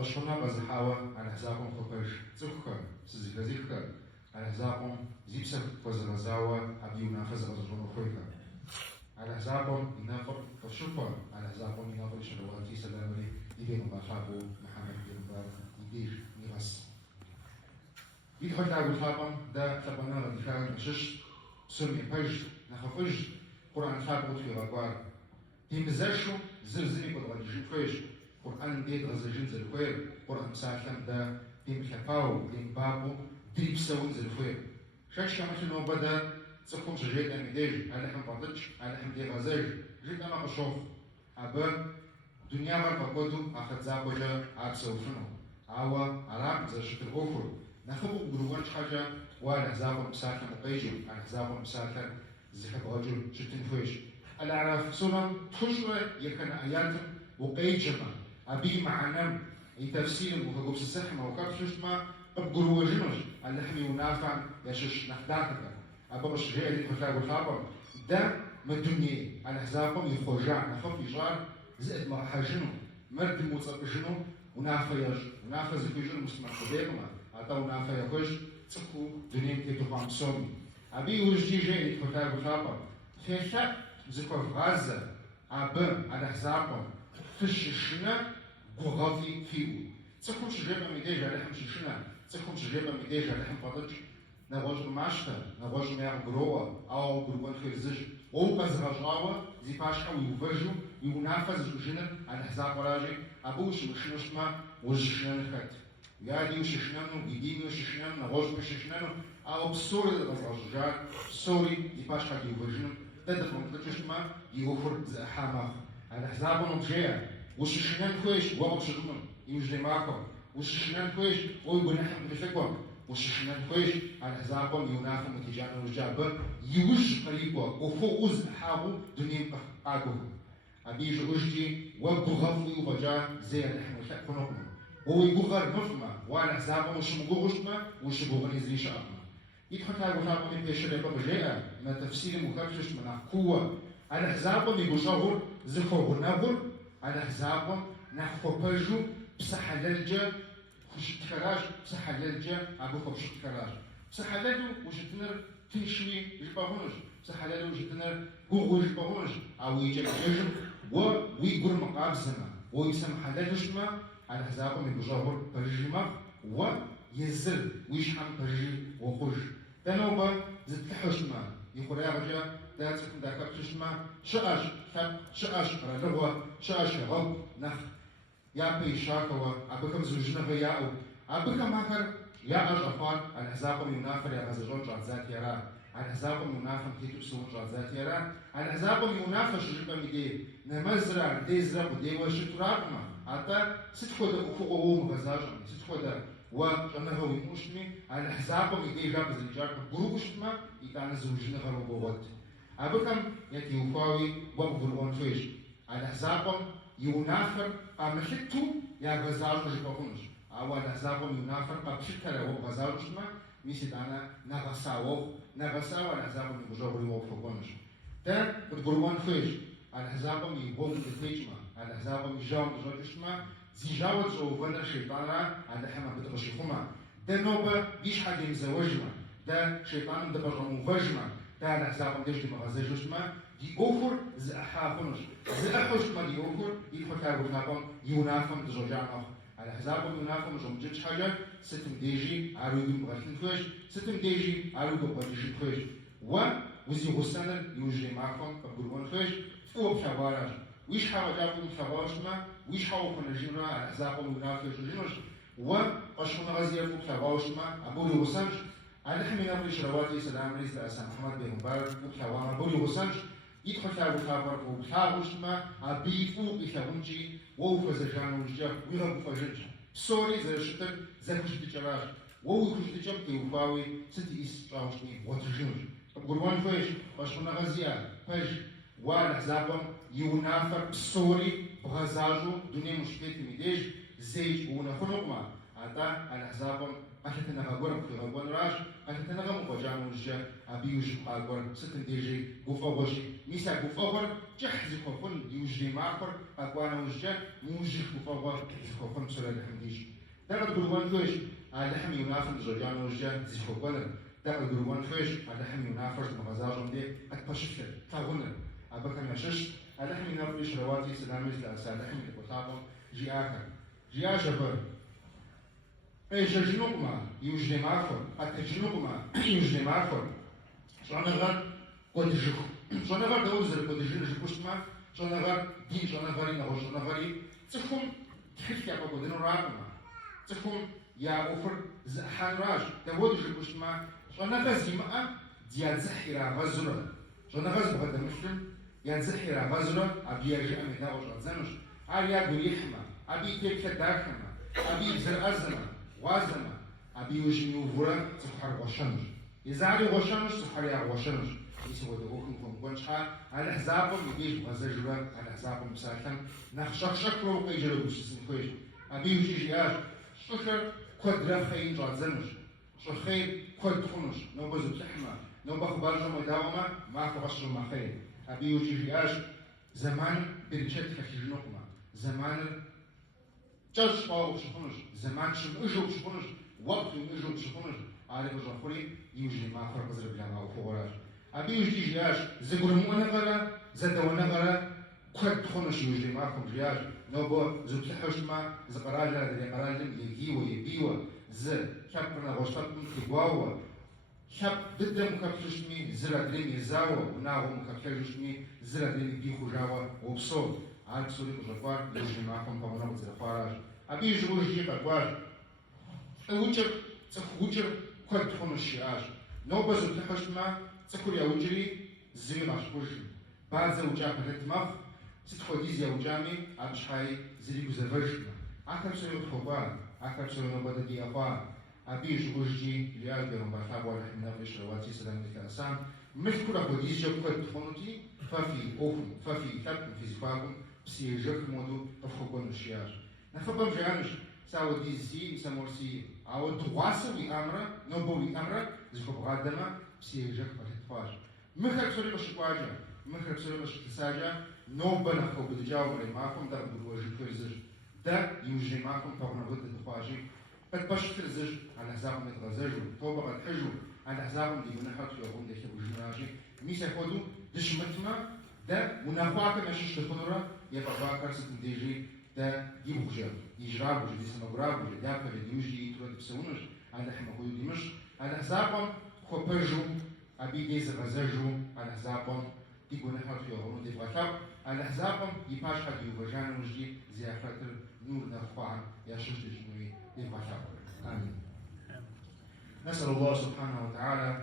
قشطنا بزحاوة على حسابهم خبرش تخكر سزيكا على حسابهم زيبسك فزغزاوة أبيونا فزغزون خويكا على حسابهم ينافر فشوفا على حسابهم ينافر شلواتي سلامري يدين بخابو محمد بن بار يدير نيغاس يدخل على حسابهم دا تبنا غديكا نشش سمي بج نخفج قرآن خابو في غبار تيمزاشو زرزني بدغن جيكويش قرآن ديت غزجين زلفوير قرآن مساكن دا تيم خفاو تيم بابو تريب سوين زلفوير شاش كما شنو بدا تسكم شجيت أميديج على حم بطلش على حم دي غزاج جيت أنا بشوف أبا دنيا غير بقودو أخذ زابوجا عبسو شنو عوا عرب زي شكل أوفر نخبو بروان حاجة وعلى حساب مساكن مقيجي على حساب مساكن زخب رجل شتن فويش الأعراف سنن تخشوا يكن آيات وقيجما أبي معنام تفسير وكجوبس السحمة وكبشش ما بقولوا جنوش اللي حبي ونافع يشش نخدعك أبا مش جاي اللي تخلاه بالخابر ده من الدنيا على حسابهم يخرجع نخف يجار زائد ما حاجنو مرد الموتصل جنو ونافع يج ونافع زكيجن مسلم خبيرما أتاو نافع يخش تسكو دنيا تيتوفام سومي أبي وجدي جاي اللي تخلاه بالخابر في شك زكو في غزة أبا على حسابهم فششنا غوغافي فيو تسكم شجابة ميداج على حم ششنا تسكم شجابة ميداج على حم فضج نغوج ماشتا نغوج مياه بروا أو بروان خيرزج أو بزرجاوة زي باشا ويوفجو يونافز جنر على حساب راجي أبوش مشنشما وجشنا نخت يادي وششنا ويدي وششنا نغوج وششنا أو بسوري الغزرجات سوري زي باشا يوفجو تدخل مطلقشما يوفر زحامة على حسابهم بجيا وششنان كويش وابو شدومن يوجد معكم وششنان كويش ويقول نحن بنفكم وششنان كويش على حسابهم ينافهم وتجانا وجابا يوج قريبا وفوق حابو دنيا قاقو أبيج وجدي وبغفو وبجا زي نحن وشاكونكم هو يقول نفما وعلى حسابهم وش مقوغشما وش بغني زي شعبنا يدخل على حسابهم من بيشر يبقى بجيا ما تفسير مكبشش من قوة على حسابهم يقول شهر زخور ونابر على حسابهم نحو بجو بسحللجة خش تكراج بسحللجة أبو خبش تكراج بسحللو وجدنا تنشوي جبهونج بسحللو وجدنا قوغو جبهونج أو يجب يجب ويقول مقاب زمان ويسمح لجما على حسابهم يبجاور برجمة ويزل ويشحن برجي وخش تنوبة زد الحشمة يقول يا رجال لا تكون ذاك الحشمة شاش خب شاش رلوة شاش غب نخ يا بي شاكوا أبكم زوجنا غياو أبكم هكر يا أجفار على حسابهم ينافر يا غزجون جعزات يرا على حسابهم ينافر كيتو سون جعزات يرا على حسابهم ينافر شجبا ميدي نمزرع ديزرع وديوا شتراكما حتى ستخد أفقوهم غزاجهم ستخد وجنه ويموشمي على حسابهم يدي جاب زلجاك بروبشتما يتعنا زوجنا غروبوات أبكم يتي وفاوي وبغلون فيش على حسابهم ينافر قامشتو يا غزاج جبهونش أو على حسابهم ينافر قبشتلا وغزاجشما ميسيدانا نغساو على حسابهم يبجاوري وفقونش تا بغلون فيش على حسابهم يبون بتيجما على حسابهم يجاوم بجاجشما زيجاوت جو فندر شيطانا على حما بتغشيخما ده نوبة ديش حد يمزوجما ده شيطان ده بجمو فجما ده على حسابهم ديش دي مغازجشما دي أوفر زأحافنش زأحوشما دي أوفر يدخل كارو نابم يونافم دجوجانوخ على حسابهم يونافم جمجتش حاجة ستم ديجي عروضو مغاشن فوش ستم ديجي عروضو مغاشن فوش وزي غسانر يوجري معكم بقولون فوش فوق بحواراج ويش حاول جابوا متحواوشما ويش حاول كنا جينا على حسابهم يونافش وجينوش وقشنا غزير فوق بحواوشما أبولي غسانج على حمينا في شرواتي سلام رئيس الأسان محمد بن مبارك فوق بحواما أبولي غسانج يدخل كابو خابر فوق بحواوشما أبي فوق بحواونجي ووفا زجان وجا ويغبو فجنجا سوري زي شتر زي كشتي جراج وو كشتي جمتي وفاوي ستي إس راوشني وترجنوش بقولون فيش قشنا غزير فيش وعلى حسابهم يونافر بسوري بغزاجو دنيا مشكلة ميديج زيج ونخنقما عطا الأحزاب قتلتنا غور في غور راج قتلتنا غم وجان وجا أبي يوجد قاغور ستن ديجي غوفا وجي ميسا غوفا غور جحز خوفن يوجد ماخر أقوانا وجا موجي غوفا غور خوفن سورة الحمديش دغد غروان فيش لحم ينافن زوجان وجا زيخوبنا دغد غروان فيش لحم ينافر مغازاجهم دي أتبشفت تاغنا أبكر نشش لحم ينافرش رواتي سلامز لأسا لحم يقطعهم جي آخر جي آجبر ايش جنوبما يوجد معفر حتى جنوبما يوجد معفر شلون غير قد جخ شلون غير دوزر قد جخ كوشما شلون غير دين شلون غير نهو شلون غير تكون تحس يا بابا دين رابما تكون يا أوفر زحان راج تود جخ كوشما شلون غير زيما ديال زحيرة غزرة شلون غير بغدا مسلم يا زحيرة غزرة أبي يرجع من داوش غزنوش عاريا بريحما أبي تيك داخما أبي بزر أزمة وازما أبي يوجي نوفورا تفحر غشنج يزعلي غشنج تفحر يا غشنج يسوى دغوكم كم قنشها على حسابهم يجيش غزجوا على حسابهم مساكن نخشك شكرو كيجرو بسسن كويش أبي يوجي جياش شكر قدر خير جازنج شو خير قد تخنش نو بزو تحمى نو بخبرج مداومة ما خبرش ما خير أبي يوجي جياش زمان بريشت كشجنوكما زمان جالس باو بشخونش زمان شم اجو بشخونش وقت اجو بشخونش عارف جاخوري يوجي ما خر بزر بلا ما فوراش ابي يوجي جياش زغر مو انا غرا زدونا غرا كد تخونش يوجي ما خم جياش نوبو زو تحوش ما زقراجا دي قراجا يجيو يبيو ز كابنا غوشتكم كيواوا شاب ضد مكابشمي زرا دريم يزاو وناو مكابشمي زرا دريم بيخو جاوا وبصوت عاد سوري بجوار يجي معكم طبعا بزرفاراج أبي يجوا يجي بقواج الوجر تخوجر كل تخون الشياج نو بزو تحش ما تكل يا وجري زي ما شبوجي بعد زوجا بدت مخ ستخوديز يا وجامي أبش هاي زري بزرفجنا أكثر سوري بخوبان أكثر سوري نبض دي أخوان أبي يجوا يجي ليال بيرم بخاب ولا حنا فيش رواتي سلام الكلام مش كل خوديز يا كل تخونتي ففي أوفن ففي كابن في زفاكم بسيجك مودو تفخبون الشياج نخبم جانش ساو دي زي سامورسي أو دواسة ويأمرا نوبو ويأمرا زفو بغادما بسيجك بتتفاج مخرج سوري بشكواجا مخرج سوري بشكتساجا نوبا نخو بدجاو بري معكم دا بدو كويزج دا يوجي معكم طبعا ضد التفاجي قد بشكر زج على حسابهم يتغزجوا توبا قد حجوا على حسابهم دي منحط يوم دي خبو جناجي ميسا خودو دشمتما دا منافاك ماشيش تخنورا يبقى باكر ستن ديجي دا يبغجا يجرابو جدي سنغرابو جدي يابا جدي يوجي يترد بسونش على حما خودو ديمش على حسابهم خوبجو أبي ديز غزجو على حسابهم تيقو نحط يوم دي بغتاب على حسابهم يباش حد يوجان وجدي زي خاطر نور نخوان يا شوش دي جنوي دي بغتاب آمين نسأل الله سبحانه وتعالى